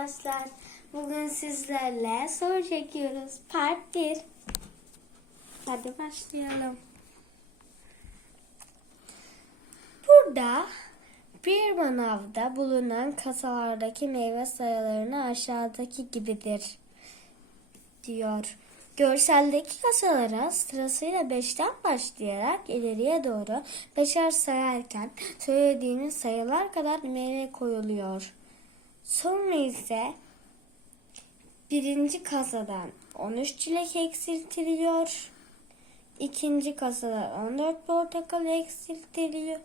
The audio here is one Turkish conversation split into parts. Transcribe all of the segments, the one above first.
arkadaşlar. Bugün sizlerle soru çekiyoruz. Part 1. Hadi başlayalım. Burada bir manavda bulunan kasalardaki meyve sayılarını aşağıdaki gibidir diyor. Görseldeki kasalara sırasıyla 5'ten başlayarak ileriye doğru beşer sayarken söylediğiniz sayılar kadar meyve koyuluyor. Sonra ise birinci kasadan 13 çilek eksiltiliyor. İkinci kasadan 14 portakal eksiltiliyor.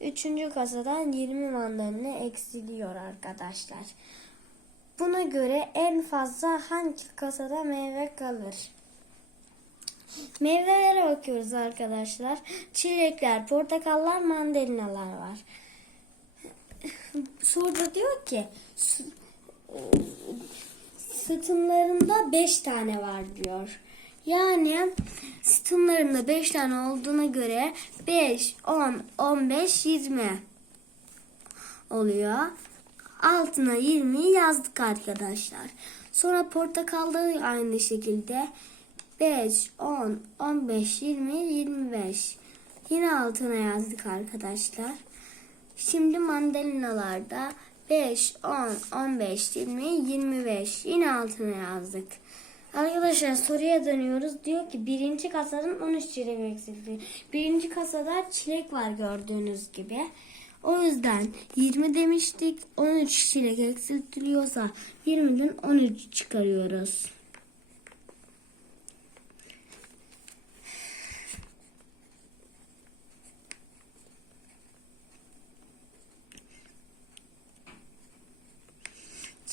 Üçüncü kasadan 20 mandalina eksiliyor arkadaşlar. Buna göre en fazla hangi kasada meyve kalır? Meyvelere bakıyoruz arkadaşlar. Çilekler, portakallar, mandalinalar var. Soruda diyor ki sütunlarında 5 tane var diyor. Yani sütunlarında 5 tane olduğuna göre 5, 10, 15, 20 oluyor. Altına 20'yi yazdık arkadaşlar. Sonra portakalda aynı şekilde 5, 10, 15, 20, 25. Yine altına yazdık arkadaşlar. Şimdi mandalinalarda 5, 10, 15, 20, 25. Yine altına yazdık. Arkadaşlar soruya dönüyoruz. Diyor ki birinci kasadan 13 çilek eksildi. Birinci kasada çilek var gördüğünüz gibi. O yüzden 20 demiştik. 13 çilek eksiltiliyorsa 20'den 13 çıkarıyoruz.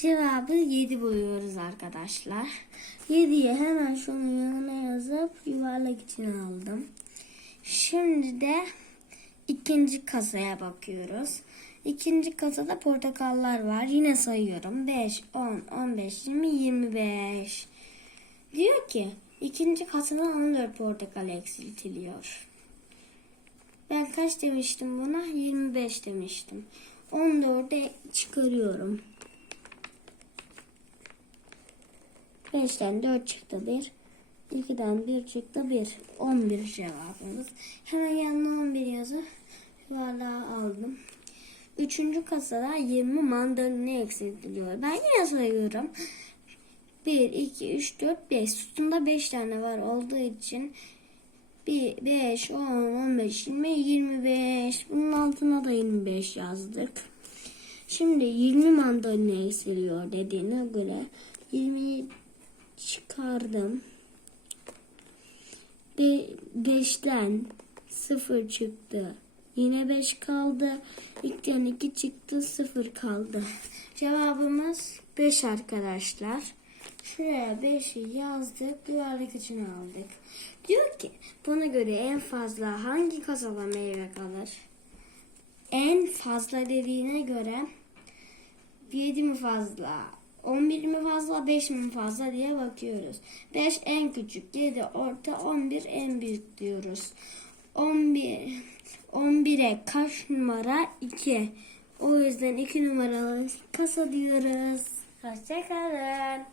Cevabı 7 buluyoruz arkadaşlar. 7'yi hemen şunun yanına yazıp yuvarlak içine aldım. Şimdi de ikinci kasaya bakıyoruz. İkinci kasada portakallar var. Yine sayıyorum. 5, 10, 15, 20, 25. Diyor ki ikinci kasadan 14 portakal eksiltiliyor. Ben kaç demiştim buna? 25 demiştim. 14'e çıkarıyorum. 5'ten 4 çıktı 1. 2'den 1 çıktı 1. 11 cevabımız. Hemen yanına 11 yazı yuvarlağı aldım. Üçüncü kasada 20 mandalina eksiltiliyor. Ben yine sayıyorum. 1, 2, 3, 4, 5. Sütunda 5 tane var olduğu için 1, 5, 10, 15, 20, 25. Bunun altına da 25 yazdık. Şimdi 20 mandalina eksiliyor dediğine göre 20'yi çıkardım. 5'ten 0 çıktı. Yine 5 kaldı. 2'den 2 çıktı. 0 kaldı. Cevabımız 5 arkadaşlar. Şuraya 5'i yazdık. Yuvarlak içine aldık. Diyor ki buna göre en fazla hangi kasaba meyve kalır? En fazla dediğine göre 7 mi fazla? 11 mi fazla 5 mi fazla diye bakıyoruz. 5 en küçük, 7 orta, 11 en büyük diyoruz. 11 11'e kaç numara? 2. O yüzden 2 numaralı kasa diyoruz. Hoşçakalın.